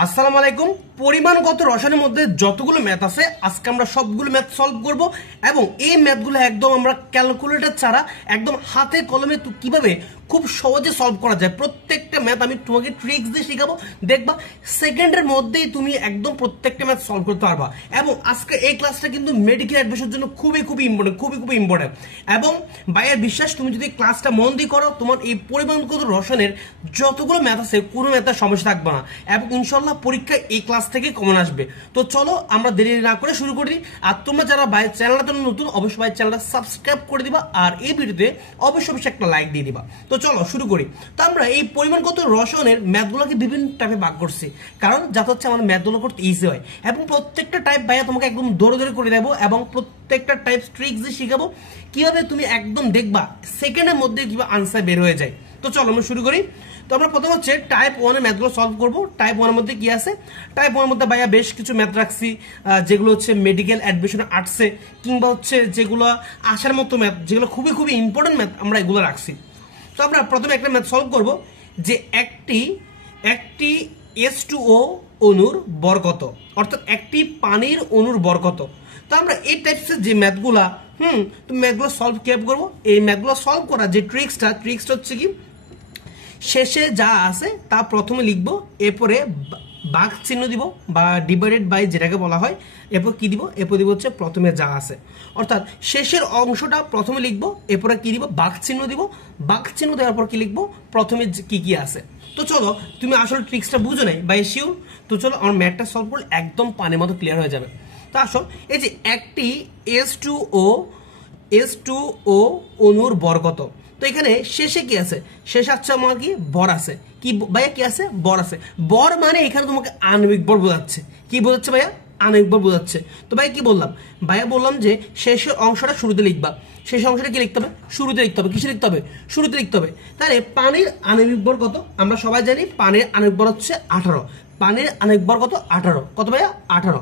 আসসালামু আলাইকুম। পরিমাণগত রসায়নের মধ্যে যতগুলো ম্যাথ আছে আজকে আমরা সবগুলো ম্যাথ সলভ করব এবং এই ম্যাথগুলো একদম আমরা ক্যালকুলেটর ছাড়া একদম হাতে কলমে কিভাবে খুব সহজে সলভ করা যায়। প্রত্যেকটা ম্যাথ আমি তোমাকে ট্রিক্স দিয়ে শেখাবো, দেখবা সেকেন্ডের মধ্যেই তুমি একদম প্রত্যেকটা ম্যাথ সলভ করতে পারবা। এবং আজকে এই ক্লাসটা কিন্তু মেডিকেল অ্যাডমিশনের জন্য খুবই ইম্পর্টেন্ট, খুবই ইম্পর্টেন্ট। এবং ভাইয়ের বিশ্বাস, তুমি যদি ক্লাসটা মন দিয়ে করো তোমার এই পরিমাণগত রসায়নের যতগুলো ম্যাথ আছে কোনো ম্যাথের সমস্যা থাকবে না এবং ইনশাল্লাহ পরীক্ষায় এই ক্লাস থেকে কমন আসবে। তো চলো আমরা দেরি না করে শুরু করে দিই। আর তোমরা যারা ভাইয়ের চ্যানেলটা নতুন অবশ্যই ভাইয়ের চ্যানেলটা সাবস্ক্রাইব করে দিবা আর এই ভিডিওতে অবশ্যই একটা লাইক দিয়ে দিবা। তো চলো শুরু করি। তো আমরা এই পরিমাণগত রসায়নের ম্যাথগুলোকে বিভিন্ন টাইপে ভাগ করছি, কারণ যাতে হচ্ছে আমাদের ম্যাথগুলো করতে ইজি হয় এবং প্রত্যেকটা টাইপ ভাইয়া তোমাকে একদম দৌড়ে করে দেবো এবং প্রত্যেকটা টাইপ ট্রিক্স দিয়ে শিখাবো কিভাবে তুমি একদম দেখবা সেকেন্ডের মধ্যে কিভাবে আনসার বের হয়ে যায়। তো চলো আমরা শুরু করি। তো আমরা প্রথম হচ্ছে টাইপ 1 এর ম্যাথগুলো সলভ করব। টাইপ 1 এর মধ্যে কি আছে? টাইপ 1 এর মধ্যে ভাইয়া বেশ কিছু ম্যাথ রাখছি, যেগুলো হচ্ছে মেডিকেল অ্যাডমিশন আর্টসে কিংবা হচ্ছে যেগুলো আসার মতো ম্যাথ, যেগুলো খুবই ইম্পর্টেন্ট ম্যাথ আমরা এগুলো রাখছি। তো আমরা প্রথমে একটা ম্যাথ সলভ করব যে একটি H2O অণুর ভর কত, অর্থাৎ একটি পানির অণুর ভর কত। তো আমরা এই টাইপসের যে ম্যাথগুলা তো ম্যাথগুলো সলভ কিভাবে করবো, এই ম্যাথগুলো সলভ করার যে ট্রিক্সটা হচ্ছে কি, শেষে যা আছে তা প্রথমে লিখবো, এরপরে ভাগ চিহ্ন দিব বা ডিভাইডেড বাই যেটাকে বলা হয়, এরপর কি দিব, এরপর দিব হচ্ছে প্রথমে যা আছে, অর্থাৎ শেষের অংশটা প্রথমে লিখবো, এরপরে কি দিব, ভাগ চিহ্ন দিব, ভাগ চিহ্ন দেওয়ার পর কি লিখবো, প্রথমে কি আছে। তো চলো, তুমি আসলে ট্রিক্সটা বুঝো নাই বা শিওর? তো চলো আমার ম্যাথটা সলভ করলে একদম পানির মতো ক্লিয়ার হয়ে যাবে। তো আসো, এই যে একটি H2O অণুর ভর কত। তো এখানে শেষে কি আছে? শেষে আছে আমার কি ভর আছে, কি ভাইয়া কি আছে, ভর আছে। ভর মানে এখানে তোমাকে আণবিক ভর বোঝাচ্ছে। কি বোঝাচ্ছে ভাইয়া? আণবিক ভর বোঝাচ্ছে। তো ভাইয়া কি বললাম? ভাইয়া বললাম যে শেষের অংশটা শুরুতে লিখবা। শেষের অংশটা কি লিখতে হবে? শুরুতে লিখতে হবে। কিসে লিখতে হবে? শুরুতে লিখতে হবে। তাহলে পানির আণবিক ভর কত? আমরা সবাই জানি পানির আণবিক ভর হচ্ছে 18। পানির আণবিক ভর কত? 18। কত ভাইয়া? 18।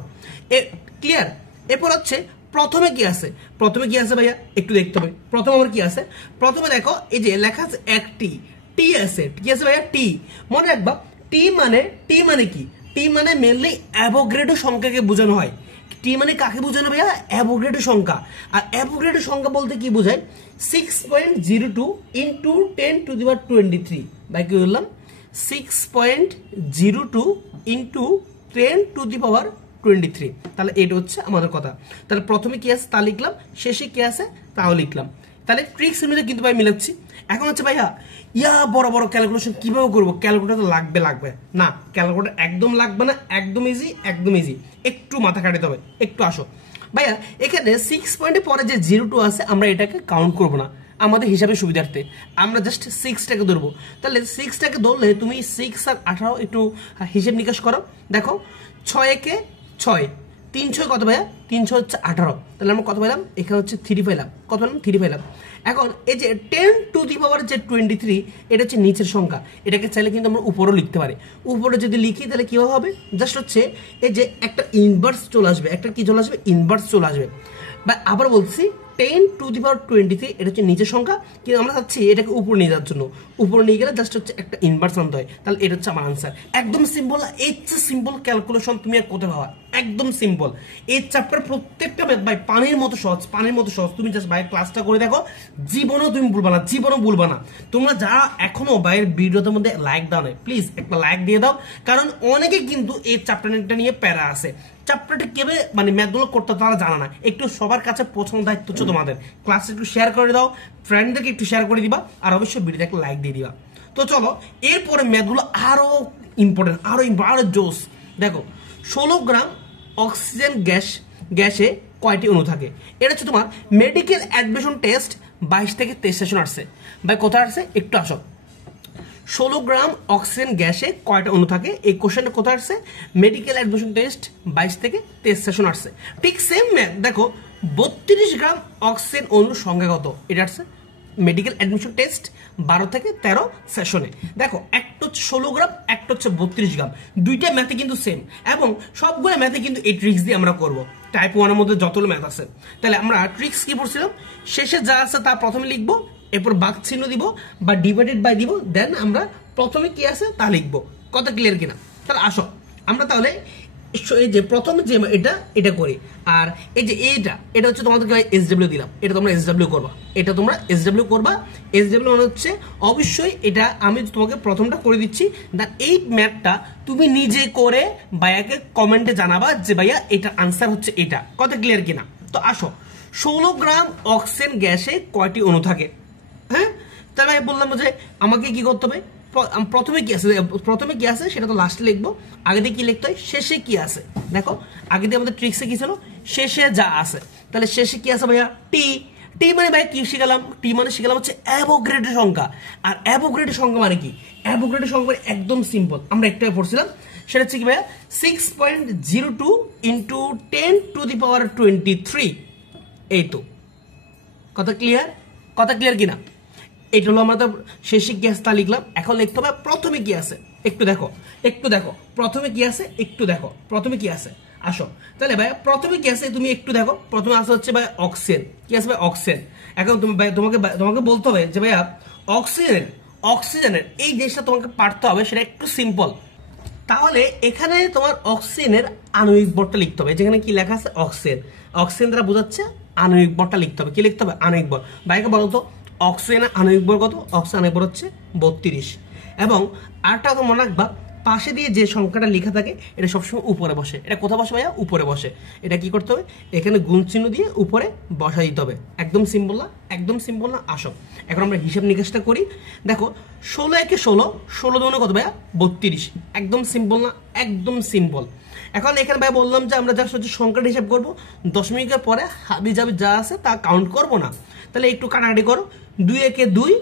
ক্লিয়ার? এরপর হচ্ছে প্রথমে কি আছে? প্রথমে কি আছে ভাইয়া একটু দেখতে হবে। প্রথমে আমার কি আছে? প্রথমে দেখো, এই যে লেখা আছে একটি টি আছে। কি আছে ভাইয়া? টি। মনে রাখবা টি মানে কি? টি মানে মেনলি অ্যাভোগাড্রো সংখ্যাকে বোঝানো হয়। টি মানে কাকে বোঝানো ভাইয়া? অ্যাভোগাড্রো সংখ্যা। আর অ্যাভোগাড্রো সংখ্যা বলতে কি বোঝায়? 6.02 ইন্টু 10⁻23। ভাই কি বললাম? 6.02 ইন্টু 10⁻23। তাহলে এটা হচ্ছে আমাদের কথা। তাহলে প্রথমে কি আছে তা লিখলাম, শেষে কি আছে তাও লিখলাম। তাহলে ট্রিক্স অনুযায়ী কিন্তু ভাই মিলাচ্ছি। এখন হচ্ছে ভাইয়া বড় ক্যালকুলেশন কিভাবে করবো? ক্যালকুলেটর তো লাগবে না, ক্যালকুলেটর একদম লাগবে না, একদম ইজি। একটু মাথা কাটাতে হবে, একটু আসো ভাইয়া। এখানে 6 পয়েন্টের পরে যে 02 আছে আমরা এটাকে কাউন্ট করবো না, আমাদের হিসাবে সুবিধার্থে আমরা জাস্ট 6টাকে ধরবো। তাহলে 6টাকে ধরলে তুমি 6 আর 18 একটু হিসেব নিকাশ করো। দেখো 6 একে 6, 3 6 কত ভাইয়া? 3 6 হচ্ছে 18। তাহলে আমরা কত পেলাম? এখানে হচ্ছে 3 পেলাম। কত পেলাম? 3 পেলাম। এখন এই যে 10⁻23 এটা হচ্ছে নিচের সংখ্যা, এটাকে চাইলে কিন্তু আমরা উপরেও লিখতে পারি। উপরে যদি লিখি তাহলে কিভাবে হবে? জাস্ট হচ্ছে এই যে একটা ইনভার্স চলে আসবে, একটা কি চলে আসবে? ইনভার্স চলে আসবে। বা আবার বলছি 10⁻23 এটা হচ্ছে নিচের সংখ্যা, কিন্তু আমরা চাচ্ছি এটাকে উপরে নিয়ে যাওয়ার জন্য। উপরে নিয়ে গেলে জাস্ট হচ্ছে একটা ইনভার্স আনতে হয়। তাহলে এটা হচ্ছে আমার আনসার। একদম সিম্পল। এর চেয়ে সিম্পল ক্যালকুলেশন তুমি আর কোথায় পাবা? একদম সিম্পল। এই চ্যাপ্টার প্রত্যেকটা ম্যাথ ভাই পানির মতো সহজ। তুমি জাস্ট ভাই ক্লাসটা করে দেখো, জীবনও তুমি ভুলবা না। তোমরা যারা এখনো ভাইয়ের ভিডিওটার মধ্যে লাইক দাও না, প্লিজ একটা লাইক দিয়ে দাও, কারণ অনেকে কিন্তু এই চ্যাপ্টারটা নিয়ে প্যারা আছে। চ্যাপ্টারটা কিভাবে মানে ম্যাথগুলো করতে তারা জানা না। একটু সবার কাছে প্রথম দায়িত্ব হচ্ছে তোমাদের, ক্লাস একটু শেয়ার করে দাও, ফ্রেন্ডদেরকে একটু শেয়ার করে দিবা আর অবশ্যই ভিডিওতে একটা লাইক দিয়ে দিবা। তো চলো এরপরে ম্যাথগুলো আরো ইম্পর্টেন্ট, আরো জোস। দেখো 16 গ্রাম অক্সিজেন গ্যাসে কয়টি অণু থাকে? এটা হচ্ছে তোমার মেডিকেল অ্যাডমিশন টেস্ট 22 থেকে 23 সেশন আসছে। ভাই কোথায় আসছে? একটু আসো। 16 গ্রাম অক্সিজেন গ্যাসে কয়টা অণু থাকে? এই কোশ্চেনটা কোথায় আসছে? মেডিকেল অ্যাডমিশন টেস্ট 22 থেকে 23 সেশন আসছে। ঠিক সেম ম্যাথ দেখো 32 গ্রাম অক্সিজেন অণুর সংখ্যা কত? এটা আসছে মেডিকেল অ্যাডমিশন টেস্ট 12 থেকে 13 সেশনে। দেখো একটা হচ্ছে 16 গ্রাম, একটা হচ্ছে 32 গ্রাম, দুইটা ম্যাথে কিন্তু সেম এবং সবগুলো ম্যাথে কিন্তু এই ট্রিক্স দিয়ে আমরা করব। টাইপ 1 এর মধ্যে যতগুলো ম্যাথ আছে, তাহলে আমরা ট্রিক্স কি পড়ছিলাম? শেষে যা আছে তা প্রথমে লিখবো, এরপর ভাগ চিহ্ন দিব বা ডিভাইডেড বাই দিব, দেন আমরা প্রথমে কি আছে তা লিখবো। কত ক্লিয়ার কিনা? তাহলে আসো আমরা তাহলে এই যে প্রথম যে এটা করি, আর এই যে এটা হচ্ছে তোমাদেরকে SW দিলাম, এটা তোমরা SW করবা, এটা তোমরা SW করবা। SW মানে হচ্ছে অবশ্যই এটা আমি তোমাকে প্রথমটা করে দিচ্ছি, এই ম্যাথটা তুমি নিজে করে ভাইয়াকে কমেন্টে জানাবা যে ভাইয়া এটার আনসার হচ্ছে এটা। কথা ক্লিয়ার কিনা? তো আসো, 16 গ্রাম অক্সিজেন গ্যাসে কয়টি অণু থাকে? হ্যাঁ, তাহলে আমি বললাম যে আমাকে কি করতে হবে, প্রথমে কি আছে সেটা তো লাস্টে লিখবো, আগে দিয়ে কি লিখতে হয়, শেষে কি আছে। দেখো আগে দিয়ে আমাদের ট্রিক্সে কি ছিল, শেষে যা আছে, তাহলে শেষে কি আছে ভাইয়া, টি মানে ভাই কি শিখালাম, টি মানে শিখালাম হচ্ছে অ্যাভোগাড্রো সংখ্যা। আর অ্যাভোগাড্রো সংখ্যা মানে কি, অ্যাভোগাড্রো সংখ্যা একদম সিম্পল, আমরা একটাই পড়ছিলাম, সেটা হচ্ছে কি ভাইয়া 6.02 ইন্টু 10⁻23। এই তো কথা ক্লিয়ার কিনা? এটা হলো আমরা তো শেষে গ্যাস তা লিখলাম। এখন লিখতে হবে প্রথমে কি আছে, একটু দেখো প্রথমে কি আছে, প্রথমে কি আছে। আসো তাহলে ভাই প্রথমে কি আছে তুমি একটু দেখো, প্রথমে আছে হচ্ছে ভাই অক্সিজেন। কি আছে ভাই, অক্সিজেন। এখন তুমি ভাই তোমাকে বলতে হবে যে ভাইয়া অক্সিজেনের এই জিনিসটা তোমাকে পারতে হবে, সেটা একটু সিম্পল। তাহলে এখানে তোমার অক্সিজেনের আণবিক ভরটা লিখতে হবে, যেখানে কি লেখা আছে অক্সিজেন দ্বারা বোঝাচ্ছে আণবিক ভরটা লিখতে হবে। কি লিখতে হবে, আণবিক ভর। ভাইকে বলো তো অক্সিজেনের আণবিক ভর কত? অক্সিজেন আণবিক ভর হচ্ছে 32। এবং আরটা তো মনে রাখবা, পাশে দিয়ে যে সংখ্যাটা লেখা থাকে এটা সবসময় উপরে বসে। এটা কোথায় বসে ভাইয়া? উপরে বসে। এটা কি করতে হবে, এখানে গুণ চিহ্ন দিয়ে উপরে বসা দিতে হবে। একদম সিম্পল না? আসো এখন আমরা হিসাব নিকাশটা করি। দেখো 16 একে 16 দুগুণে কত ভাইয়া? 32। একদম সিম্পল না? একদম সিম্পল। এখন এখানে ভাই বললাম যে আমরা জাস্ট হচ্ছে সংখ্যাটা হিসাব করবো, দশমিকের পরে হাবি যাবি যা আছে তা কাউন্ট করবো না। তাহলে একটু কাটাকাটি করো, 2 একে 2,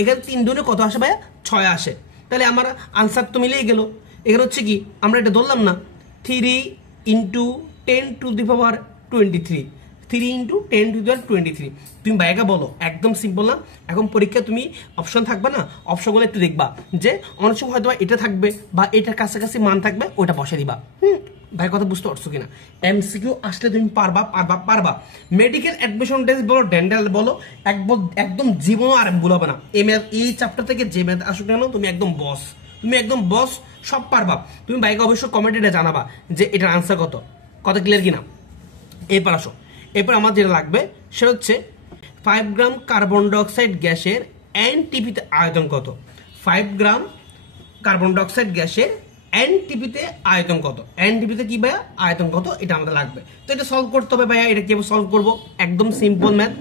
এখানে 3 দুগুণে কত আসে ভাইয়া? 6 আসে। তাহলে আমার আনসার তো মিলেই গেল। এখানে হচ্ছে কি আমরা এটা ধরলাম না, 3 ইন্টু 10⁻23, 3 ইন্টু 10⁻23। তুমি ভাইয়াকে বলো, একদম সিম্পল না? এখন পরীক্ষা তুমি অপশন থাকবে না, অপশনগুলো একটু দেখবা যে অনেক সময় হয়তো এটা থাকবে বা এটার কাছাকাছি মান থাকবে, ওটা বসে দিবা। ভাই কথা বুঝতে পারছো কিনা? MCQ আসলে তুমি পারবা। মেডিকেল অ্যাডমিশন টেস্ট বলো, ডেন্টাল বলো, একদম জীবন আর ভুল হবে না। এই চ্যাপ্টার থেকে যে ম্যাথ আসুক কেন তুমি একদম বস, সব পারবা। তুমি ভাইকে অবশ্যই কমেন্টে জানাবা যে এটার আনসার কত। কথা ক্লিয়ার কিনা? এরপর আসো, এরপর আমার যেটা লাগবে সেটা হচ্ছে 5 গ্রাম কার্বন ডাইঅক্সাইড গ্যাসের NTPতে আয়তন কত? 5 গ্রাম কার্বন ডাইঅক্সাইড গ্যাসের NTPতে আয়তন কত? NTPতে কি ভাইয়া আয়তন কত, এটা আমাদের লাগবে। তো এটা সলভ করতে হবে ভাইয়া। এটা কিভাবে সলভ করবো? একদম সিম্পল ম্যাথ।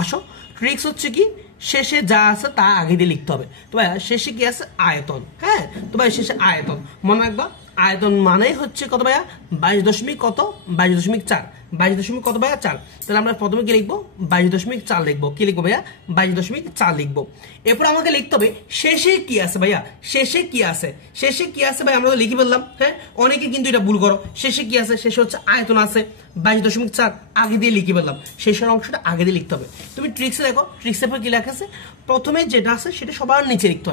আসো, ট্রিক্স হচ্ছে কি, শেষে যা আছে তা আগে দিয়ে লিখতে হবে। তো ভাইয়া শেষে কি আছে? আয়তন। হ্যাঁ, তো ভাই শেষে আয়তন মনে রাখবা। আয়তন মানে হচ্ছে কত ভাইয়া? 22.4। 22 কত ভাইয়া? 4। তাহলে আমরা প্রথমে কি লিখবো? 22.4 লিখবো। কি লিখবো ভাইয়া? 22.4 লিখবো। এরপর আমাকে লিখতে হবে শেষে কি আছে ভাইয়া? শেষে কি আছে ভাই? আমরা তো লিখে ফেললাম। হ্যাঁ, অনেকে কিন্তু এটা ভুল করো। শেষে কি আছে? শেষে হচ্ছে আয়তন আছে 22.4, আগে দিয়ে লিখে ফেললাম। শেষের অংশটা আগে দিয়ে লিখতে হবে। তুমি ট্রিক্সে দেখো, ট্রিক্সের পর কি লেখা আছে, প্রথমে যেটা আছে সেটা সবার নিচে লিখতে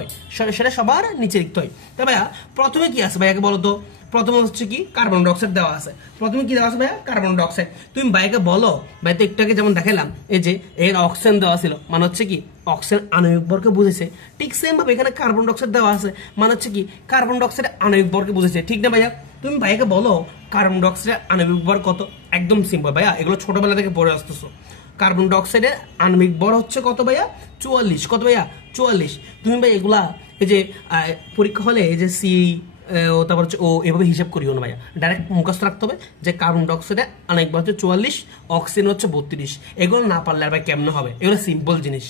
হয়, তা ভাইয়া প্রথমে কি আছে ভাইয়াকে বলো তো? প্রথমে হচ্ছে কি কার্বন ডাইঅক্সাইড দেওয়া আছে। প্রথমে কি দেওয়া আছে ভাইয়া? Carbon dioxide. তুমি ভাইকে বলো, ভাই তো একটু আগে যেমন দেখালাম এই যে এর অক্সিজেন দেওয়া ছিল, মানে হচ্ছে কি অক্সিজেন আণবিক ভরকে বুঝেছে। ঠিক সেম ভাবে এখানে কার্বন ডাইঅক্সাইড দেওয়া আছে, মানে হচ্ছে কি কার্বন ডাইঅক্সাইড আণবিক ভরকে বুঝেছে। ঠিক না ভাইয়া? তুমি ভাইকে বলো কার্বন ডাইঅক্সাইডের আণবিক ভর কত? একদম সিম্পল ভাইয়া, এগুলো ছোটবেলা থেকে পড়ে আসতেছো। কার্বন ডাইঅক্সাইডের আণবিক ভর হচ্ছে কত ভাইয়া? 44। কত ভাইয়া? 44। তুমি ভাই এগুলা এই যে পরীক্ষা হলে এই যে তারপর হচ্ছে এভাবে হিসাব করিও না ভাইয়া, ডাইরেক্ট মুখস্থ রাখতে হবে যে কার্বন ডাইঅক্সাইডের আণবিক ভর হচ্ছে 44, অক্সিজেন হচ্ছে 32। এগুলো না পারলে আর ভাই কেমন হবে? এগুলো সিম্পল জিনিস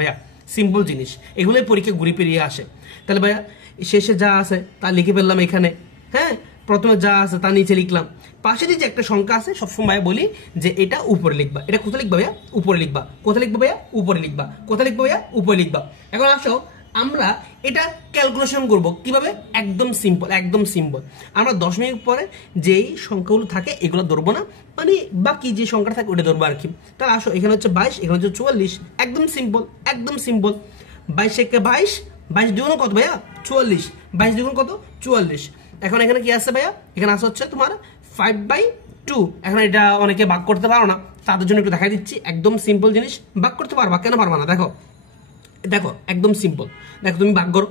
ভাইয়া, সিম্পল জিনিস। এগুলোই পরীক্ষা ঘুরে পেরিয়ে আসে। তাহলে ভাইয়া শেষে যা আছে তা লিখে ফেললাম এখানে। হ্যাঁ, প্রথমে যা আছে তা নিচে লিখলাম। পাশে যে একটা সংখ্যা আছে সবসময় বলি যে এটা উপরে লিখবা। এটা কোথায় লিখবা ভাইয়া? উপরে লিখবা। কোথায় লিখবা ভাইয়া? উপরে লিখবা। কোথায় লিখবা ভাইয়া? উপরে লিখবা। এখন আসো আমরা এটা ক্যালকুলেশন করব কিভাবে? একদম সিম্পল। আমরা দশমিক পরে যেই সংখ্যাগুলো থাকে এগুলো ধরবো না, মানে বাকি যে সংখ্যাটা থাকে ওটা ধরবো আর কি। তাহলে আসো, এখানে হচ্ছে 22, এখানে হচ্ছে 44। একদম সিম্পল। 22 একে 22, 22 দ্বিগুণ কত ভাইয়া? 44। 22 দ্বিগুণ কত? 44। এখন এখানে কি আছে ভাইয়া? এখানে আছে হচ্ছে তোমার 5/2। এখন এটা অনেকে ভাগ করতে পারো না, তাদের জন্য একটু দেখাই দিচ্ছি। একদম সিম্পল জিনিস, ভাগ করতে পারবা, কেন পারবা না? দেখো একদম সিম্পল। দেখো তুমি ভাগ করো,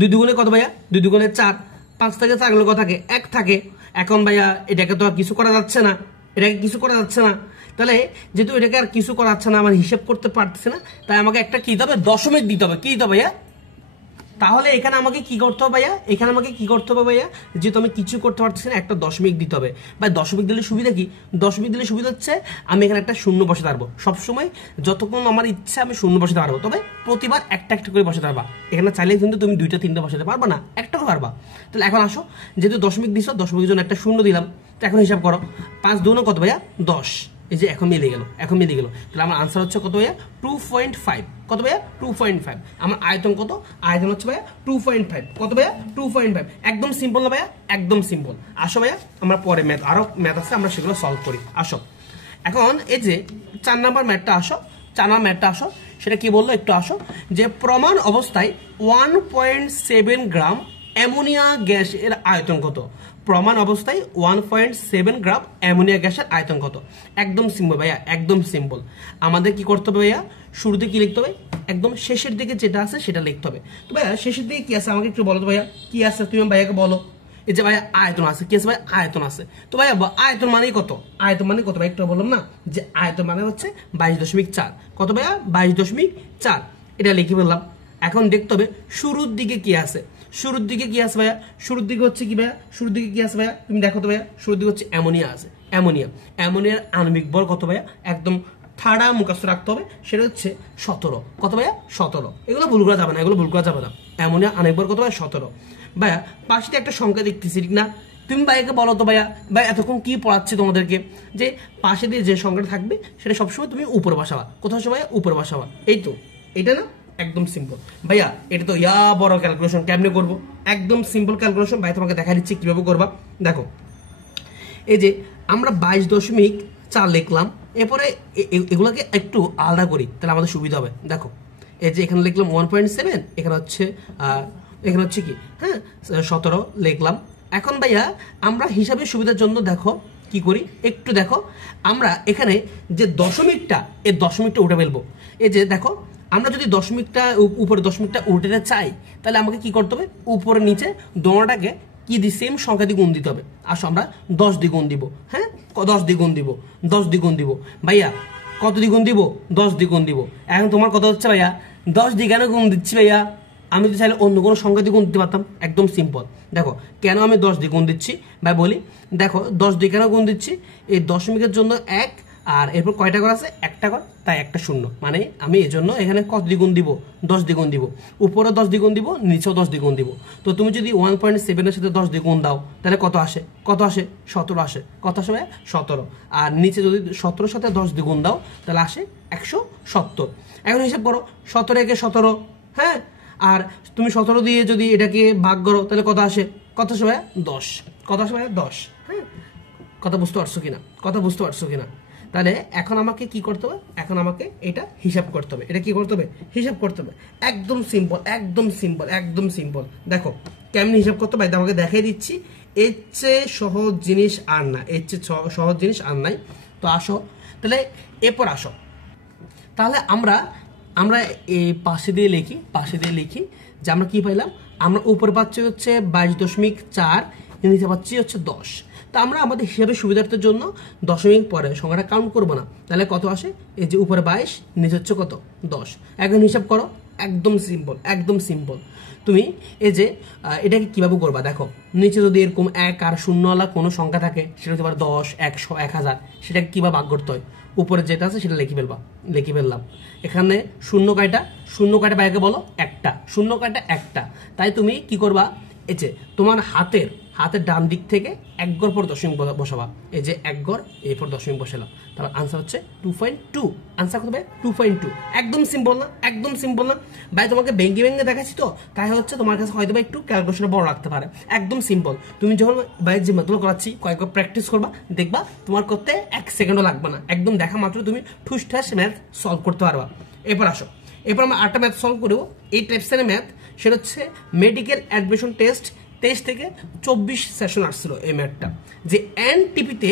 2 দুগুণে কত ভাইয়া? 2 দুগুণে 4, 5 থেকে 4 গেলে কত থাকে? 1 থাকে। এখন ভাইয়া এটাকে তো আর কিছু করা যাচ্ছে না, এটাকে কিছু করা যাচ্ছে না। তাহলে যেহেতু এটাকে আর কিছু করা যাচ্ছে না, আমার হিসেব করতে পারতেছে না, তাই আমাকে একটা কি দিতে হবে? দশমিক দিতে হবে। কি দিতে হবে ভাইয়া? তাহলে এখানে আমাকে কি করতে হবে ভাইয়া? এখানে আমাকে কি করতে হবে ভাইয়া? যেহেতু আমি কিছু করতে পারতেছি না, একটা দশমিক দিতে হবে। ভাই দশমিক দিলে সুবিধা কি? দশমিক দিলে সুবিধা হচ্ছে আমি এখানে একটা শূন্য বসাতে পারবো। সবসময় যতক্ষণ আমার ইচ্ছা আমি শূন্য বসাতে পারবো, তবে প্রতিবার একটা একটা করে বসাতে পারবা। এখানে চাইলে কিন্তু তুমি 2টা 3টা বসাতে পারবা না, একটা করে পারবা। তাহলে এখন আসো, যেহেতু দশমিক দিছো, দশমিকের জন্য একটা শূন্য দিলাম। তো এখন হিসাব করো, 5 2 কত ভাইয়া? 10। এই যে এখন মিলে গেল, এখন মিলে গেল। তাহলে আমার আনসার হচ্ছে কত ভাইয়া? 2.5। কত ভাইয়া? 2.5। আমার আয়তন কত? আয়তন হচ্ছে ভাইয়া 2.5। কত ভাইয়া? 2.5। একদম সিম্পল না ভাইয়া? একদম সিম্পল। আসো ভাইয়া, আমরা পরে আরো ম্যাথ আছে, আমরা সেগুলো সলভ করি। আসো এখন এই যে 4 নাম্বার ম্যাথটা আসো, 4 নাম্বার ম্যাথটা আসো। সেটা কি বললো একটু আসো, যে প্রমাণ অবস্থায় 1.7 গ্রাম অ্যামোনিয়া গ্যাস এর আয়তন কত? প্রমাণ অবস্থায় 1.7 গ্রাম অ্যামোনিয়া গ্যাসের আয়তন কত? একদম সিম্পল ভাইয়া, একদম সিম্পল। আমাদের কি করতে হবে ভাইয়া? শুরুতে কি লিখতে হবে? একদম শেষের দিকে যেটা আছে সেটা লিখতে হবে। তো ভাইয়া শেষের দিকে কি আছে আমাকে একটু বলো তো ভাইয়া, কি আছে? তুমি ভাইয়াকে বলো। এই যে ভাইয়া আয়তন আছে, কি আছে ভাই? আয়তন আছে। তো ভাইয়া আয়তন মানে কত? আয়তন মানে কত ভাই? একটু বললাম না যে আয়তন মানে হচ্ছে 22.4। কত ভাইয়া? 22.4। এটা লিখে ফেললাম। এখন দেখতে হবে শুরুর দিকে কি আছে। শুরুর দিকে কি আছে ভাইয়া? শুরুর দিকে হচ্ছে কি ভাইয়া? শুরুর দিকে কি আছে ভাইয়া? তুমি দেখো তো ভাইয়া, শুরুর দিকে হচ্ছে অ্যামোনিয়া আছে। অ্যামোনিয়া, অ্যামোনিয়ার আণবিক ভর কত ভাইয়া? একদম ঠাড়া মুখস্থ রাখতে হবে, সেটা হচ্ছে 17। কত ভাইয়া? 17। এগুলো ভুল করা যাবে না, এগুলো ভুল করা যাবে না। অ্যামোনিয়া আণবিক ভর কত ভাইয়া? 17। ভাইয়া পাশে একটা সংখ্যা দেখতেছি, ঠিক না? তুমি ভাইয়াকে বলো তো ভাইয়া, ভাই এতক্ষণ কি পড়াচ্ছি তোমাদেরকে, যে পাশে দিয়ে যে সংখ্যাটা থাকবে সেটা সবসময় তুমি উপরে বসাবা। কোথাও ভাইয়া? উপরে বসাবা। এই তো, এটা না? একদম সিম্পল ভাইয়া। এটা তো বড় ক্যালকুলেশন, কেমনে করবো? একদম সিম্পল ক্যালকুলেশন ভাই, তোমাকে দেখা দিচ্ছি কিভাবে করবা। দেখো এই যে আমরা 22.4 লিখলাম, এরপরে এগুলোকে একটু আলাদা করি, তাহলে আমাদের সুবিধা হবে। দেখো এই যে এখানে লিখলাম 1.7, এখানে হচ্ছে কি, হ্যাঁ 17 লিখলাম। এখন ভাইয়া আমরা হিসাবের সুবিধার জন্য দেখো কি করি, একটু দেখো। আমরা এখানে যে দশমিকটা, এই দশমিকটা উঠে ফেলবো। এই যে দেখো, আমরা যদি দশমিকটা উপরে দশমিকটা উল্টাতে চাই, তাহলে আমাকে কি করতে হবে? উপরে নিচে দোনোটাকে কি দি সেম সংখ্যা দিয়ে গুণ দিতে হবে। আসো আমরা 10 দিয়ে গুণ দিব। হ্যাঁ 10 দিয়ে গুণ দিব, 10 দিয়ে গুণ দিব। ভাইয়া কত দিয়ে গুণ দিব? 10 দিয়ে গুণ দিব। এখন তোমার কত হচ্ছে ভাইয়া? 10 দিয়ে কেন গুণ দিচ্ছি ভাইয়া? আমি তো চাইলে অন্য কোনো সংখ্যা দিয়ে গুণ দিতে পারতাম। একদম সিম্পল। দেখো কেন আমি 10 দিয়ে গুণ দিচ্ছি ভাই বলি। দেখো 10 দিয়ে কেন গুণ দিচ্ছি? এই দশমিকের জন্য 1, আর এরপর কয়টা ঘর আছে? একটা ঘর, তাই একটা শূন্য। মানে আমি এই জন্য এখানে কত দ্বিগুণ দিব? 10 দ্বিগুণ দিব। উপরে 10 দ্বিগুণ দিব, নিচেও 10 দ্বিগুণ দিব। তো তুমি যদি 1.7 এর সাথে 10 দ্বিগুণ দাও, তাহলে কত আসে? কত আসে? 17 আসে। কত আসে ভাই? 17। আর নিচে যদি 17 সাথে 10 দ্বিগুণ দাও, তাহলে আসে 170। এখন হিসাব করো, 17 একে 17, হ্যাঁ, আর তুমি 17 দিয়ে যদি এটাকে ভাগ করো, তাহলে কত আসে? কত আসে ভাইয়া? 10। কত আসে ভাইয়া? 10। হ্যাঁ, কথা বুঝতে পারছো কিনা? কথা বুঝতে পারছো কিনা? তাহলে এখন আমাকে কি করতে হবে? এখন আমাকে এটা হিসাব করতে হবে। এটা কি করতে হবে? হিসাব করতে হবে। একদম সিম্পল, একদম সিম্পল, একদম সিম্পল। দেখো কেমন হিসাব করতে হবে আমাকে দেখিয়ে দিচ্ছি। এর চেয়ে সহজ জিনিস আর না, এর চেয়ে সহজ জিনিস আর নাই। তো আসো তাহলে, এরপর আসো তাহলে আমরা এই পাশে দিয়ে লিখি যে আমরা কি পাইলাম। আমরা উপরে পাচ্ছি হচ্ছে 22.4, নিচে পাচ্ছি হচ্ছে 10। তা আমরা আমাদের হিসাবের সুবিধার্থের জন্য দশমিক পরে সংখ্যাটা কাউন্ট করবো না। তাহলে কত আসে? এই যে উপরে 22, নিচে হচ্ছে কত? 10। এখন হিসাব করো, একদম সিম্পল, একদম সিম্পল। তুমি এই যে এটাকে কিভাবে করবা? দেখো নিচে যদি এরকম 1 আর 0 কোনো সংখ্যা থাকে, সেটা হতে পারে 10, 100, 1000, সেটাকে কিভাবে ভাগ করতে হয়? উপরে যেটা আছে সেটা লিখে ফেললাম। এখানে শূন্য কয়টা? শূন্য কয়টা ভাইকে বলো? একটা। শূন্য কয়টা? একটা। তাই তুমি কি করবা? এই যে তোমার হাতের ডান দিক থেকে 1 ঘর পর দশমিক বসাবা। এই যে 1 ঘর, এরপর দশমিক বসালাম। তাহলে আনসার হচ্ছে 2.2। আনসার কত ভাই? 2.2। একদম সিম্পল না? একদম সিম্পল না ভাই? তোমাকে ভেঙ্গে দেখাচ্ছি তো, তাই হচ্ছে তোমার কাছে হয়তো বা একটু ক্যালকুলেশনটা বড় লাগতে পারে। একদম সিম্পল। তুমি যখন ভাই যে ম্যাথগুলো করাচ্ছি কয়েকবার প্র্যাকটিস করবা, দেখবা তোমার করতে 1 সেকেন্ডও লাগবে না। একদম দেখা মাত্র তুমি ঠুস ঠাস ম্যাথ সলভ করতে পারবা। এরপর আসো, এরপর আমরা 8টা ম্যাথ সলভ করবো। এই টাইপসের ম্যাথ, সেটা হচ্ছে মেডিকেল অ্যাডমিশন টেস্ট 23 থেকে 24 সেশন আসছিল এই ম্যাথটা, যে এনটিপিতে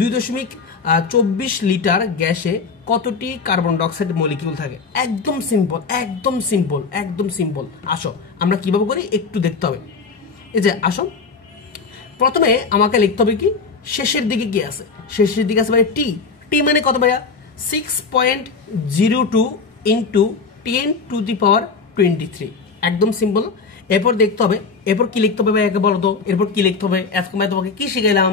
2.24 লিটার গ্যাসে কতটি কার্বন ডাইঅক্সাইড মলিকিউল থাকে। একদম সিম্পল, একদম সিম্পল, একদম সিম্পল। আসো আমরা কিভাবে করি একটু দেখতে হবে। এই যে আসো, প্রথমে আমাকে লিখতে হবে কি শেষের দিকে কি আছে, শেষের দিকে আছে ভাই টি। টি মানে কত ভাইয়া 6.02 ইন্টু 10⁻23। একদম সিম্পল। এরপর দেখতে হবে, এরপর কি লিখতে হবে ভাইয়াকে বলো তো, এরপর কি লিখতে হবে, আজকে ভাই তোমাকে কি শিখাইলাম।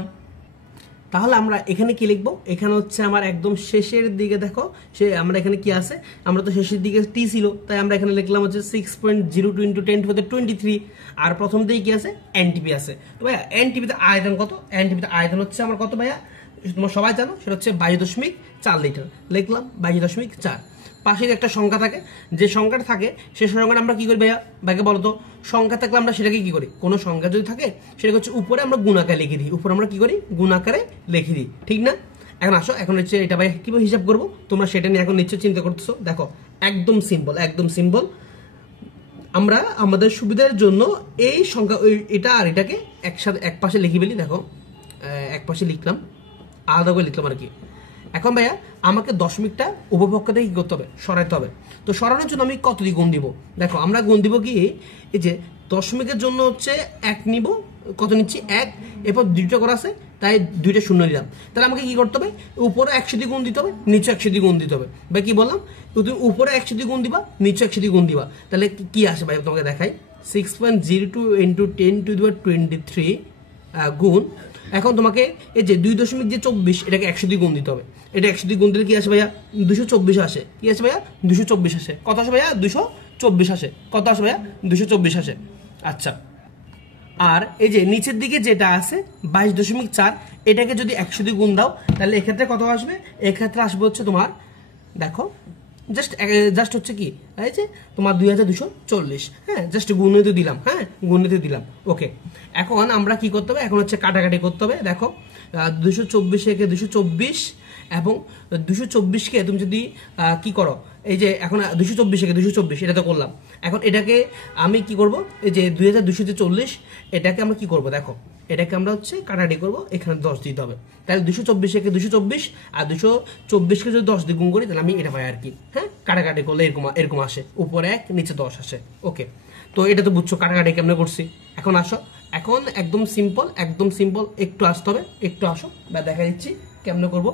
তাহলে আমরা এখানে কি লিখবো, এখানে হচ্ছে আমার একদম শেষের দিকে দেখো সে আমরা এখানে কি আছে, আমরা তো শেষের দিকে টি ছিল, তাই আমরা এখানে লিখলাম হচ্ছে 6.02 ইন্টু 10⁻23। আর প্রথম দিকে কি আছে এনটিপি আছে। তো ভাইয়া এনটিপিতে আয়তন কত, এনটিপিতে আয়তন হচ্ছে আমার কত ভাইয়া, তোমরা সবাই জানো সেটা হচ্ছে 22.4 লিটার। লিখলাম 22.4। পাশে একটা সংখ্যা থাকে, যে সংখ্যাটা থাকে সেই সংখ্যাটা আমরা কি করি ভাইয়া, ভাইকে বলো তো, সংখ্যা থাকলে আমরা সেটাকে কি করি, কোনো সংখ্যা যদি থাকে সেটা হচ্ছে উপরে আমরা গুণাকারে লিখে দিই, উপরে আমরা কি করি গুণাকারে লিখে দিই, ঠিক না। এখন আসো, এখন হচ্ছে এটা ভাই কিভাবে হিসাব করবো তোমরা সেটা নিয়ে এখন নিশ্চয় চিন্তা করতেছো। দেখো একদম সিম্পল, একদম সিম্পল। আমরা আমাদের সুবিধার জন্য এই সংখ্যা এটা আর এটাকে একসাথে এক পাশে লিখে ফেলি। দেখো এক পাশে লিখলাম, আলাদা করে লিখলাম আর কি। এখন ভাইয়া আমাকে দশমিকটা উপপক্ষ থেকে কি করতে হবে, সরাইতে হবে। তো সরানোর জন্য আমি কত দিয়ে গুণ দিব, দেখো আমরা গুণ দিব কি, এই যে দশমিকের জন্য হচ্ছে 1 নিব, কত নিচ্ছি 1, এরপর 2টা করা আছে তাই 2টা শূন্য নিলাম। তাহলে আমাকে কি করতে হবে, উপরে 100 দিয়ে গুণ দিতে হবে, নিচে 100 দিয়ে গুণ দিতে হবে। ভাই কি বললাম, তুমি উপরে 100 দিয়ে গুণ দিবা, নিচে 100 দিয়ে গুণ দিবা। তাহলে কি আসে ভাই তোমাকে দেখাই, 6.02 ইন্টু 10⁻23 গুণ। এখন তোমাকে এই যে 2.24 এটাকে 100 দিয়ে গুণ দিতে হবে। এটা 100 দিয়ে গুণ দিলে কি আসে ভাইয়া 224 আসে। কি আসে ভাইয়া 224 আসে। কত আসে ভাইয়া 224 আসে। কত আসে ভাইয়া 224 আসে। আচ্ছা, আর এই যে নিচের দিকে যেটা আছে 22.4 এটাকে যদি 100 দিয়ে গুণ দাও তাহলে এক্ষেত্রে কত আসবে, এক্ষেত্রে আসবে হচ্ছে তোমার দেখো জাস্ট হচ্ছে কি এই যে তোমার 2240। হ্যাঁ, জাস্ট গুণিত দিলাম, হ্যাঁ গুণিত দিলাম। ওকে, এখন আমরা কি করতে হবে, এখন হচ্ছে কাটাকাটি করতে হবে। দেখো 224 কে 224 এবং 224কে তুমি যদি কি করো, এই যে এখন 224 কে 224 এটা তো করলাম। এখন এটাকে আমি কি করব, এই যে 2240 এটাকে আমরা কি করব, দেখো এটাকে আমরা হচ্ছে কাটাকাটি করবো, এখানে 10 দিতে হবে। তাহলে 224 কে 224 আর 224কে যদি 10 দিয়ে গুণ করি তাহলে আমি এটা পাই আর কি। হ্যাঁ, কাটাকাটি করলে এরকম আসে, উপরে 1 নিচে 10 আসে। ওকে, তো এটা তো বুঝছো কাটাকাটি কেমনে করছি। এখন আসো, এখন একদম সিম্পল, একদম সিম্পল। একটু আসতে হবে, একটু আসো বা দেখা দিচ্ছি কেমনে করবো।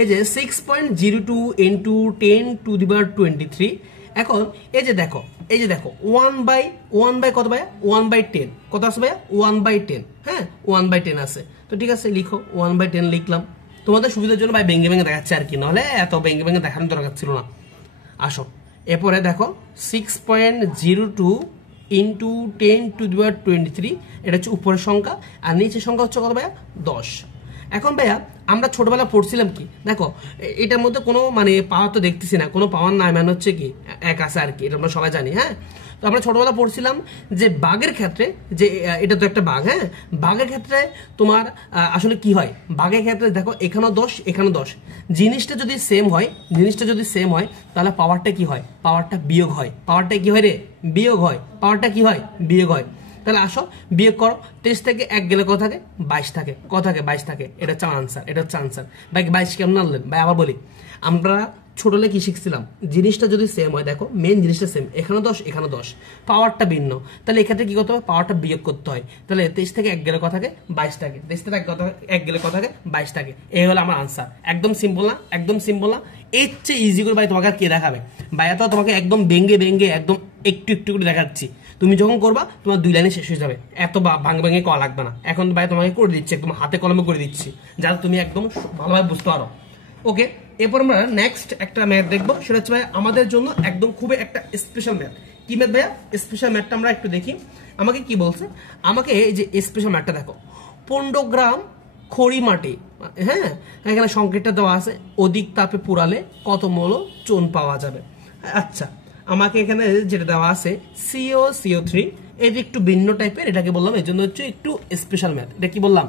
এই যে 6.02 ইন্টু 10⁻23। এখন এই যে দেখো, এই যে দেখো 1/1 কত ভাইয়া 1/10 কত আছে ভাইয়া 1/10। হ্যাঁ 1/10 আছে। তো ঠিক আছে লিখো 1/10 লিখলাম, তোমাদের সুবিধার জন্য ভাই ভেঙে ভেঙে দেখাচ্ছে আর কি, নাহলে এত ভেঙে ভেঙে দেখানোর দরকার ছিল না। আসো এরপরে দেখো 6.02 ইন্টু 10⁻23 এটা হচ্ছে উপরের সংখ্যা, আর নিচের সংখ্যা হচ্ছে কত ভাইয়া 10। এখন ভাইয়া আমরা ছোটবেলা পড়ছিলাম কি, দেখো এটার মধ্যে কোনো মানে পাওয়ার তো দেখতেছি না, কোনো পাওয়ার নাই, মানে হচ্ছে কি এক আছে আর কি, এটা আমরা সবাই জানি। হ্যাঁ, তো আমরা ছোটবেলা পড়ছিলাম যে বাঘের ক্ষেত্রে, যে এটা তো একটা বাঘ, হ্যাঁ বাঘের ক্ষেত্রে তোমার আসলে কি হয়, বাঘের ক্ষেত্রে দেখো এখানেও 10 এখানেও 10, জিনিসটা যদি সেম হয়, জিনিসটা যদি সেম হয় তাহলে পাওয়ারটা কি হয়, পাওয়ারটা বিয়োগ হয়। পাওয়ারটা কি হয় রে, বিয়োগ হয়। পাওয়ারটা কি হয়, বিয়োগ হয়। তাহলে আসো বিয়োগ করো, 23 থেকে 1 গেলে কত থাকে 22 থাকে। কত থাকে 22 থাকে। এটা হচ্ছে আনসার, এটা হচ্ছে আনসার। ভাই 22 কেমন আনলেন ভাই, আবার বলি আমরা ছোটলে কি শিখছিলাম, জিনিসটা যদি সেম হয়, দেখো মেন জিনিসটা সেম, এখানে 10 এখানে 10, পাওয়ারটা ভিন্ন, তাহলে এক্ষেত্রে কি করতে হবে, পাওয়ারটা বিয়োগ করতে হয়। তাহলে 23 থেকে 1 গেলে কত থাকে 22 থাকে, 23 থেকে 1 গেলে কত থাকে 22 থাকে। এই হলো আমার আনসার। একদম সিম্পল না, একদম সিম্পল না। এর চেয়ে ইজি করে ভাই তোমাকে আর কে দেখাবে ভাইয়া, তো তোমাকে একদম ভেঙ্গে ভেঙ্গে একদম একটু একটু করে দেখাচ্ছি। তুমি যখন করবা তোমার 2 লাইনে শেষ হয়ে যাবে, এত ভাঙ ভাঙে করা লাগবে না। এখন ভাই তোমাকে করে দিচ্ছি, একদম হাতে কলমে করে দিচ্ছি, যাতে তুমি একদম ভালোভাবে বুঝতে পারো। ওকে, এরপর আমরা নেক্সট একটা ম্যাথ দেখবো, সেটা হচ্ছে ভাই আমাদের জন্য একদম খুবই একটা স্পেশাল ম্যাথ। কি ম্যাথ ভাইয়া, স্পেশাল ম্যাথটা আমরা একটু দেখি। আমাকে কি বলছে, আমাকে এই যে স্পেশাল ম্যাথটা দেখো, 15 গ্রাম খড়ি মাটি, হ্যাঁ এখানে সংকেতটা দেওয়া আছে, অধিক তাপে পুরালে কত মোল চুন পাওয়া যাবে। আচ্ছা, আমাকে এখানে যেটা দেওয়া আছে CO3, এটা একটু ভিন্ন টাইপের, এটাকে বললাম এই জন্য হচ্ছে একটু স্পেশাল ম্যাথ। এটা কি বললাম,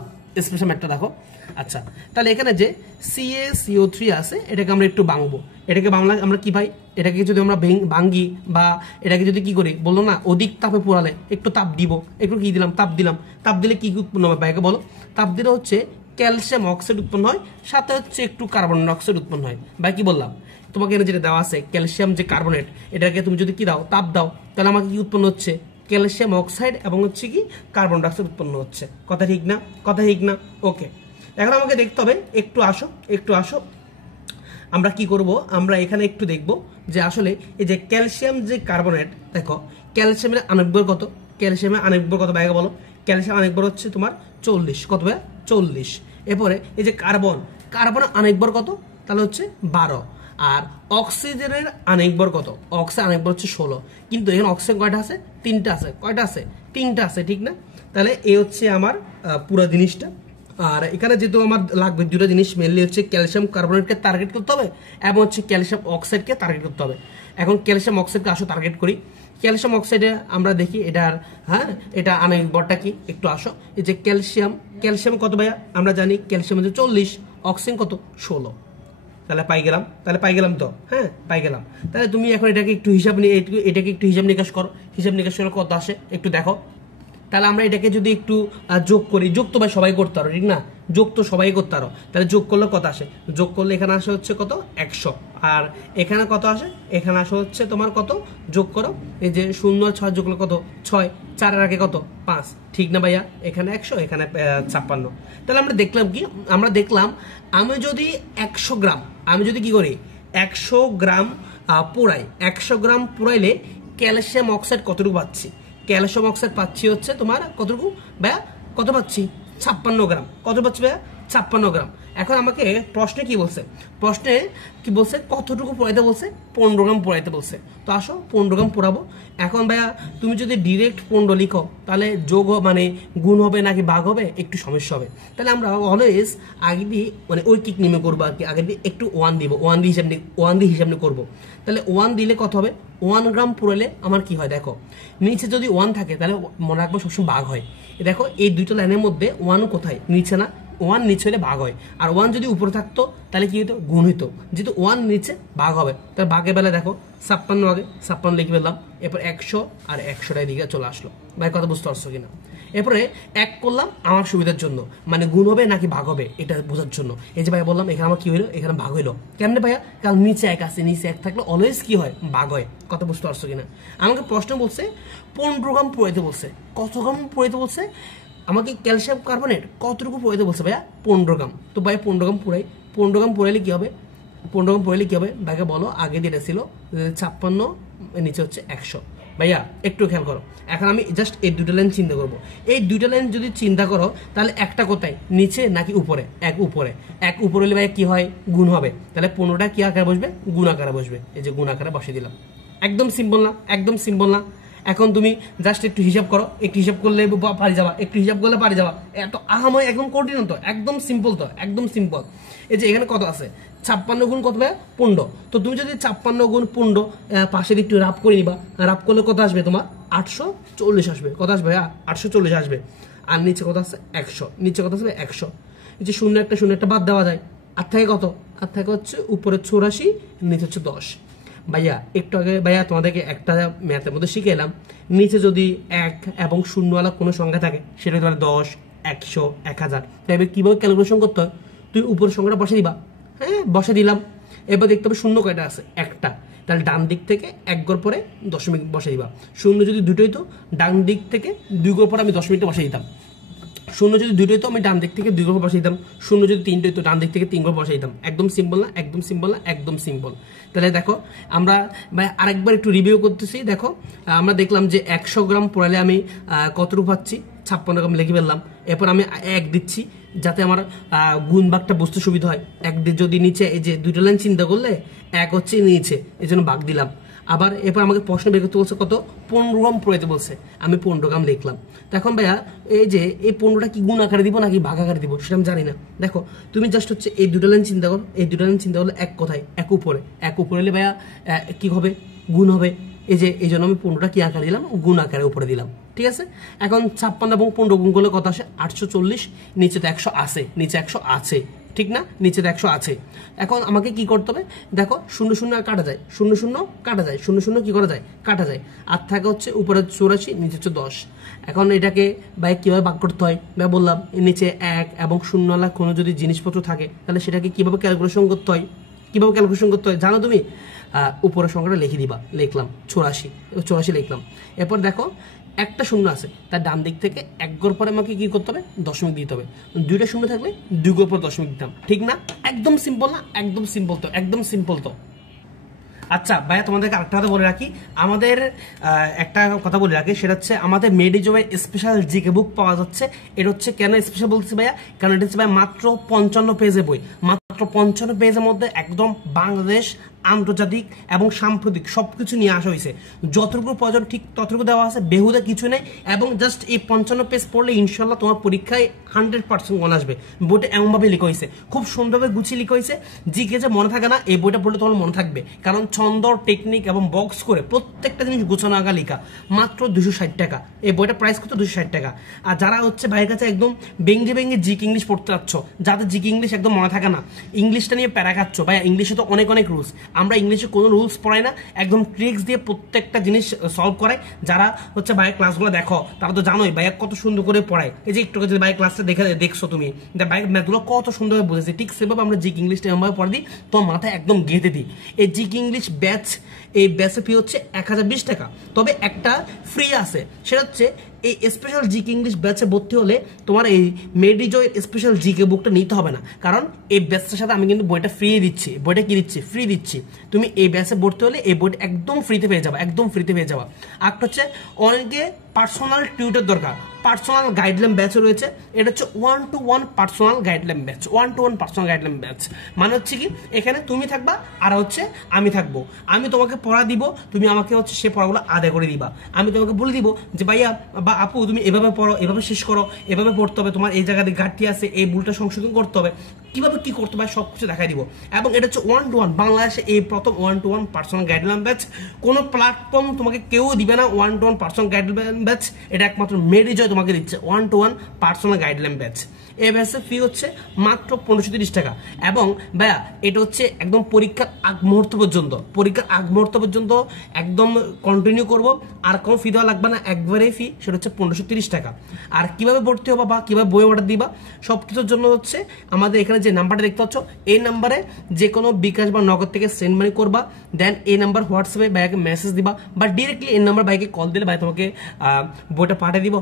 স্পেশাল ম্যাথটা দেখো। আচ্ছা, তাহলে এখানে যে CaCO3 আছে এটাকে আমরা একটু ভাঙবো। এটাকে বাংলা আমরা কি ভাই, এটাকে যদি আমরা ভাঙ্গি বা এটাকে যদি কি করি, বললো না অধিক তাপে পোড়ালে একটু তাপ দিব, একটু কি দিলাম তাপ দিলাম। তাপ দিলে কি উৎপন্ন হবে ভাইকে বলো, তাপ দিলে হচ্ছে ক্যালসিয়াম অক্সাইড উৎপন্ন হয়, সাথে হচ্ছে একটু কার্বন ডাইঅক্সাইড উৎপন্ন হয়। ভাই কি বললাম, তোমাকে এখানে যেটা দেওয়া আছে ক্যালসিয়াম যে কার্বনেট, এটাকে তুমি যদি কি দাও তাপ দাও, তাহলে আমাকে কি উৎপন্ন হচ্ছে ক্যালসিয়াম অক্সাইড এবং হচ্ছে কি কার্বন ডাইঅক্সাইড উৎপন্ন হচ্ছে। কথা ঠিক না? কথা ঠিক না? ওকে, এখন আমাকে দেখতে হবে, একটু আসো আমরা কি করব, আমরা এখানে একটু দেখব যে আসলে এই যে ক্যালসিয়াম যে কার্বনেট, দেখো ক্যালসিয়ামের আণবিক ভর কত, ক্যালসিয়ামের আণবিক ভর কত ভাইয়া বলো? ক্যালসিয়াম আণবিক ভর হচ্ছে তোমার 40, কত ভাইয়া? 40। এরপরে এই যে কার্বনের আণবিক ভর কত? তাহলে হচ্ছে 12। আর অক্সিজেনের আণবিক ভর কত? অক্সিজেন আণবিক ভর হচ্ছে 16। কিন্তু এখানে অক্সিজেন কয়টা আছে? 3টা আছে। কয়টা আছে? 3টা আছে, ঠিক না? তাহলে এই হচ্ছে আমার পুরো জিনিসটা। আর এখানে যেহেতু আমার লাগবে দুটো জিনিস, মেনলি হচ্ছে ক্যালসিয়াম কার্বনেটকে টার্গেট করতে হবে এবং হচ্ছে ক্যালসিয়াম অক্সাইডকে টার্গেট করতে হবে। এখন ক্যালসিয়াম অক্সাইডকে আসো টার্গেট করি। ক্যালসিয়াম অক্সাইডে আমরা দেখি এটার, হ্যাঁ, এটা আণবিক ভরটা কি একটু আসো। এই যে ক্যালসিয়াম কত ভাইয়া? আমরা জানি ক্যালসিয়াম হচ্ছে 40, অক্সিজেন কত? 16। তাহলে পাই গেলাম তো, হ্যাঁ পাই গেলাম। তাহলে তুমি এখন এটাকে একটু হিসাব নিকাশ করো, হিসাব নিকাশ করে কত আসে একটু দেখো। তাহলে আমরা এটাকে যদি একটু যোগ করি, যোগ তো ভাই সবাই করতে পারো, ঠিক না? যোগ তো সবাই করতে পারো। তাহলে যোগ করলে কত আসে? যোগ করলে এখানে আসে হচ্ছে কত? 100। আর এখানে কত আসে? এখানে আসে হচ্ছে তোমার কত? যোগ করো, এই যে 0 আর 6 যোগ করলে কত? 6, 4 এর আগে কত? 5, ঠিক না ভাইয়া? এখানে 100, এখানে 56। তাহলে আমরা দেখলাম কি? আমরা দেখলাম আমি যদি 100 গ্রাম, আমি যদি কি করি 100 গ্রাম পোড়াই, 100 গ্রাম পোড়াইলে ক্যালসিয়াম অক্সাইড কতটুকু পাচ্ছি? ক্যালসিয়াম অক্সাইড পাচ্ছি হচ্ছে তোমার কতটুকু ভাইয়া? কত পাচ্ছি? 56 গ্রাম। কত পাচ্ছি ভাইয়া? 56 গ্রাম। এখন আমাকে প্রশ্নে কি বলছে? কতটুকু পোড়াইতে বলছে? 15 গ্রাম পোড়াইতে বলছে। তো আসো 15 গ্রাম পোড়াবো। এখন ভাইয়া তুমি যদি ডিরেক্ট 15 লিখো তাহলে যোগ মানে গুণ হবে নাকি ভাগ হবে? একটু সমস্যা হবে। তাহলে আমরা অলওয়েজ আগে দিয়ে মানে ঐকিক নিয়মে করবো আর কি, আগে দিয়ে একটু 1 দিব, 1 দিয়ে হিসাব করবো। তাহলে 1 দিলে কত হবে? 1 গ্রাম পুরাইলে আমার কি হয় দেখো, নিচে যদি 1 থাকে তাহলে মনে রাখবো সবসময় ভাগ হয়। দেখো এই দুইটা লাইনের মধ্যে 1 কোথায়? নিচে না? 1 নিচে হলে ভাগ হয়, আর 1 যদি উপরে থাকতো তাহলে কি হতো? গুণ হইতো। যেহেতু 1 নিচে ভাগ হবে, তাহলে ভাগের বেলা দেখো 56 আগে 56 লিখে ফেললাম, এরপর 100 আর 100টার দিকে চলে আসলো। ভাই কথা বুঝতে পারছো কিনা? এরপরে 1 করলাম আমার সুবিধার জন্য, মানে গুণ হবে নাকি ভাগ হবে এটা বোঝার জন্য। এই যে ভাই বললাম এখানে আমার কি হইলো? এখানে ভাগ হইলো। কেমনে ভাইয়া? কারণ নিচে 1 আছে, নিচে 1 থাকলে অলওয়েজ কি হয়? ভাগ হয়। কথা বুঝতে পারছো কিনা? আমাকে প্রশ্ন বলছে 15 গ্রাম পোড়াইতে বলছে। কত গ্রাম পোড়াইতে বলছে? আমাকে ক্যালসিয়াম কার্বনেট কতটুকু পোড়াইতে বলছে ভাইয়া? 15 গ্রাম। তো ভাই 15 গ্রাম পোড়াই, 15 গ্রাম পোড়াইলে কি হবে? 15 গ্রাম পোড়াইলে কি হবে ভাইকে বলো? আগে যেটা ছিল 56, নিচে হচ্ছে 100। ভাইয়া একটু খেয়াল করো, এখন আমি জাস্ট এই দুটো লাইন চিন্তা করবো। এই দুটো লাইন যদি চিন্তা করো তাহলে একটা কোথায়? নিচে নাকি উপরে? 1 উপরে। 1 উপরে হলে ভাই কি হয়? গুণ হবে। তাহলে 15টা কি আকারে বসবে? গুণ আকারে বসবে। এই যে গুণ আকারে বসে দিলাম। একদম সিম্পল না? একদম সিম্পল না? এখন তুমি জাস্ট একটু হিসাব করো, একটু হিসাব করলে পারি যাবা, একটু হিসাব করলে পারি যাবা। এত আহাময় একদম কঠিন তো? একদম সিম্পল তো, একদম সিম্পল। এই যে এখানে কত আছে? 56 গুণ কত ভাই? 15। তো তুমি যদি 56 গুণ 15 পাশের একটু রাফ করে নিবা, রাফ করলে কত আসবে তোমার? 840 আসবে। কত আসবে ভাইয়া? 840 আসবে। আর নিচে কত আছে? 100। নিচে কত আসবে? 100। এই যে শূন্য একটা বাদ দেওয়া যায়, আর থাকে কত? আর থাকে হচ্ছে উপরে 84, নিচে হচ্ছে 10। ভাইয়া একটু আগে ভাইয়া তোমাদেরকে একটা ম্যাথের মধ্যে শিখে এলাম, নিচে যদি 1 এবং শূন্যওয়ালা কোনো সংখ্যা থাকে সেটা তোমার 10, 100, 1000। তাই কিভাবে ক্যালকুলেশন করতে হয়? তুমি উপরের সংখ্যাটা বসে দিবা, হ্যাঁ বসে দিলাম। এবার দেখতে হবে শূন্য কয়টা আছে? একটা। তাহলে ডান দিক থেকে 1 ঘর পরে দশমিক বসে দিবা। শূন্য যদি দুটোই তো ডান দিক থেকে 2 ঘর পরে আমি দশমিকটা বসে দিতাম। শূন্য যদি দুটোই তো আমি ডান দিক থেকে 2 ঘর বসে দিতাম। শূন্য যদি 3টোই তো ডান দিক থেকে 3 ঘর বসে দিতাম। একদম সিম্পল না? একদম সিম্পল না? একদম সিম্পল। তাহলে দেখো আমরা আরেকবার একটু রিভিউ করতেছি। দেখো আমরা দেখলাম যে 100 গ্রাম পোড়ালে আমি কতটুকু পাচ্ছি? 56 গ্রাম লিখে ফেললাম। এরপর আমি 1 দিচ্ছি যাতে আমার গুণ ভাগটা বুঝতে সুবিধা হয়। 1 যদি নিচে, এই যে দুটো লাইন চিন্তা করলে 1 হচ্ছে নিচে, এই জন্য ভাগ দিলাম। আবার এরপর আমাকে প্রশ্ন বের করতে বলছে কত? 15 গ্রাম পোড়াইতে বলছে। আমি 15 গ্রাম লিখলাম। এখন ভাইয়া এই যে এই 15টা কি গুণ আকারে দিব নাকি ভাগ আকারে দিব সেটা আমি জানি না। দেখো তুমি জাস্ট হচ্ছে এই দুটো লাইন চিন্তা করো, এই দুটো লাইন চিন্তা করলে 1 কোথায়? 1 উপরে। 1 উপরে হলে ভাইয়া কি হবে? গুণ হবে। এই জন্য আমি 15টা কি আকারে দিলাম? গুণ আকারে উপরে দিলাম। ঠিক আছে? এখন 56 এবং 15 গুণ করলে কত আসে? 840। নিচে তো 100 আছে, নিচে 100 আছে, ঠিক না? নিচে তো 100 আছে। এখন আমাকে কি করতে হবে? দেখো 00 কাটা যায়, 00 কাটা যায়, 00 কি করা যায়? কাটা যায়। আর থাকে হচ্ছে উপরে 84, নিচে হচ্ছে 10। এখন এটাকে ভাই কিভাবে ভাগ করতে হয়? ভাই বললাম নিচে 1 এবং 0 কোনো যদি জিনিসপত্র থাকে তাহলে সেটাকে কিভাবে ক্যালকুলেশন করতে হয়? কিভাবে ক্যালকুলেশন করতে হয় জানো তুমি? উপরের সংখ্যাটা লিখে দিবা। লিখলাম 84 লিখলাম। এরপর দেখো একটা শূন্য আছে, তার ডান দিক থেকে এক গড় পরে আমাকে কি করতে হবে, দশমিক দিতে হবে। দুইটা শূন্য থাকলে দুই গড় পর দশমিক দিতাম, ঠিক না? একদম সিম্পল না? একদম সিম্পল তো, একদম সিম্পল তো। আচ্ছা ভাইয়া, তোমাদেরকে আরেকটা কথা বলে রাখি, আমাদের একটা কথা বলে রাখি, সেটা হচ্ছে আমাদের মেডিজোয়ের স্পেশাল জিকে বুক পাওয়া যাচ্ছে। এটা হচ্ছে কেন স্পেশাল বলতেছি ভাইয়া, কারণ এটা হচ্ছে ভাই মাত্র 55 পেজের বই, মাত্র 55 পেজের মধ্যে একদম বাংলাদেশ, আন্তর্জাতিক এবং সাম্প্রতিক সবকিছু নিয়ে আসা হয়েছে। যতটুকু প্রয়োজন ঠিক ততটুকু দেওয়া আছে, বেহুদা কিছু নেই। এবং জাস্ট এই 55 পেজ পড়লে ইনশাল্লাহ তোমার পরীক্ষায় 100% মনে আসবে। বইটা এমনভাবে লেখা হয়েছে, খুব সুন্দরভাবে গুছিয়ে লেখা হয়েছে, জিকে যে মনে থাকে না, এই বইটা পড়লে তোমার মনে থাকবে। কারণ ছন্দ, টেকনিক এবং বক্স করে প্রত্যেকটা জিনিস গুছানো আগা লেখা। মাত্র 260 টাকা এই বইটা প্রাইস কত, 260 টাকা। আর যারা হচ্ছে ভাইয়ের কাছে একদম ভেঙ্গে ভেঙ্গে জিকে ইংলিশ পড়তে যাচ্ছ, যাদের জিকে ইংলিশ একদম মনে থাকে না, ইংলিশটা নিয়ে প্যারা খাচ্ছ, ভাইয়া ইংলিশে তো অনেক অনেক রুলস, আমরা ইংলিশে কোনো রুলস পড়াই না, একদম ট্রিক্স দিয়ে প্রত্যেকটা জিনিস সলভ করাই। যারা হচ্ছে ভাইয়ের ক্লাসগুলো দেখো তারা তো জানোই ভাইয়া কত সুন্দর করে পড়ায়। এই যে একটু যদি ভাইয়ের ক্লাসটা দেখছো তুমি, ভাইয়ের ম্যাথগুলো কত সুন্দরভাবে বুঝেছি, ঠিক সেভাবে আমরা জিকে ইংলিশটা এমনভাবে পড়ে দিই, তোমার মাথায় একদম গেঁথে দিই। এই জিকে ইংলিশ ব্যাচ, এই ব্যাচের ফি হচ্ছে 1020 টাকা। তবে একটা ফ্রি আছে, সেটা হচ্ছে এই স্পেশাল জিকে ইংলিশ ব্যাচে ভর্তি হলে তোমার এই মেডিজয়ের স্পেশাল জিকে বুকটা নিতে হবে না, কারণ এই ব্যাচটার সাথে আমি কিন্তু বইটা ফ্রি দিচ্ছি। বইটা কি দিচ্ছি? ফ্রি দিচ্ছি। তুমি এই ব্যাচে ভর্তি হলে এই বইটা একদম ফ্রিতে পেয়ে যাবে, একদম ফ্রিতে পেয়ে যাবা। আর হচ্ছে অনেকে পার্সোনাল টিউটর দরকার, পার্সোনাল গাইডলাইন ব্যাচ রয়েছে। এটা হচ্ছে 1-to-1 personal guideline batch, 1-to-1 personal guideline batch. মানে হচ্ছে কি, এখানে তুমি থাকবা আর হচ্ছে আমি থাকবো, আমি তোমাকে পড়া দিব, তুমি আমাকে হচ্ছে সে পড়াগুলো আদায় করে দিবা। আমি তোমাকে বলে দিব যে ভাইয়া বা আপু তুমি এভাবে পড়ো, এভাবে শেষ করো, এভাবে পড়তে হবে, তোমার এই জায়গাতে ঘাটতি আছে, এই ভুলটা সংশোধন করতে হবে, কিভাবে কি করতে হবে সবকিছু দেখাই দিব। এবং এটা হচ্ছে 1-to-1, বাংলাদেশে এই প্রথম 1-to-1 পার্সোনাল গাইডলাইন ব্যাচ। কোনো প্ল্যাটফর্ম তোমাকে কেউ দিবে না 1-to-1 পার্সোনাল গাইডলাইন ব্যাচ, এটা একমাত্র মেডিজয় তোমাকে দিচ্ছে 1-to-1 পার্সোনাল গাইডলাইন ব্যাচ। এই ব্যাচের ফি হচ্ছে মাত্র 1530 টাকা। এবং ভাইয়া এটা হচ্ছে একদম পরীক্ষার আগ মুহূর্ত পর্যন্ত, পরীক্ষার আগ মুহূর্ত পর্যন্ত একদম কন্টিনিউ করবো, আর কোনো ফি দেওয়া লাগবে না, একবারেই ফি, সেটা হচ্ছে 1530 টাকা। আর কিভাবে ভর্তি হবা বা কিভাবে বই অর্ডার দিবা সব কিছুর জন্য হচ্ছে আমাদের এখানে যে নাম্বারটা দেখতে পাচ্ছ, এই নাম্বারে যে কোনো বিকাশ বা নগদ থেকে সেন্ড মানি করবা, দেন এই নাম্বার হোয়াটসঅ্যাপে ভাইয়াকে মেসেজ দিবা, বা ডিরেক্টলি এই নাম্বার ভাইকে কল দিলে ভাই তোমাকে বইটা পাঠিয়ে দিব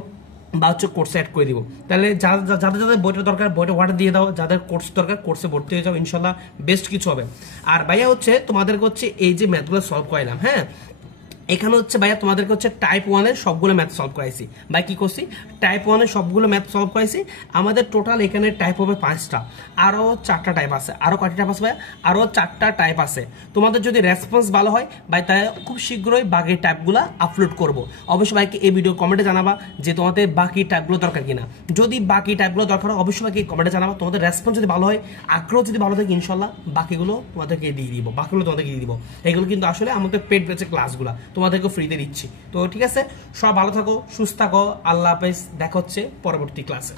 বা হচ্ছে কোর্সে অ্যাড করে দিব। তাহলে যাদের যাদের বইটা দরকার বইটা অর্ডার দিয়ে দাও, যাদের কোর্স দরকার কোর্সে ভর্তি হয়ে যাও, ইনশাল্লাহ বেস্ট কিছু হবে। আর ভাইয়া হচ্ছে তোমাদেরকে হচ্ছে এই যে ম্যাথগুলো সলভ করাইলাম, হ্যাঁ এখানে হচ্ছে ভাইয়া তোমাদেরকে হচ্ছে টাইপ 1 এর সবগুলো ম্যাথ সলভ করাইছি। ভাই কি করছি, টাইপ 1 এর সবগুলো ম্যাথ সলভ করাইছি। আমাদের টোটাল এখানে টাইপ হবে 5টা, আরো 4টা টাইপ আছে। আরো কয়টা টাইপ আছে ভাইয়া? আরো 4টা টাইপ আছে। তোমাদের যদি রেসপন্স ভালো হয় ভাই, তাই খুব শীঘ্রই বাকি টাইপগুলো আপলোড করব। অবশ্যই ভাইকে এই ভিডিও কমেন্টে জানাবা যে তোমাদের বাকি টাইপগুলো দরকার কিনা। যদি বাকি টাইপগুলো দরকার হয় অবশ্যই ভাইকে কমেন্টে জানাবা। তোমাদের রেসপন্স যদি ভালো হয়, আগ্রহ যদি ভালো থাকে, ইনশাল্লাহ বাকিগুলো তোমাদেরকে দিয়ে দিব, বাকিগুলো তোমাদেরকে দিয়ে দিব। এগুলো কিন্তু আসলে আমাদের পেড ব্যাচের ক্লাসগুলো তোমাদেরকে ফ্রিতে দিচ্ছি। তো ঠিক আছে, সব ভালো থাকো, সুস্থ থাকো, আল্লাহ হাফেজ, দেখা হচ্ছে পরবর্তী ক্লাসে।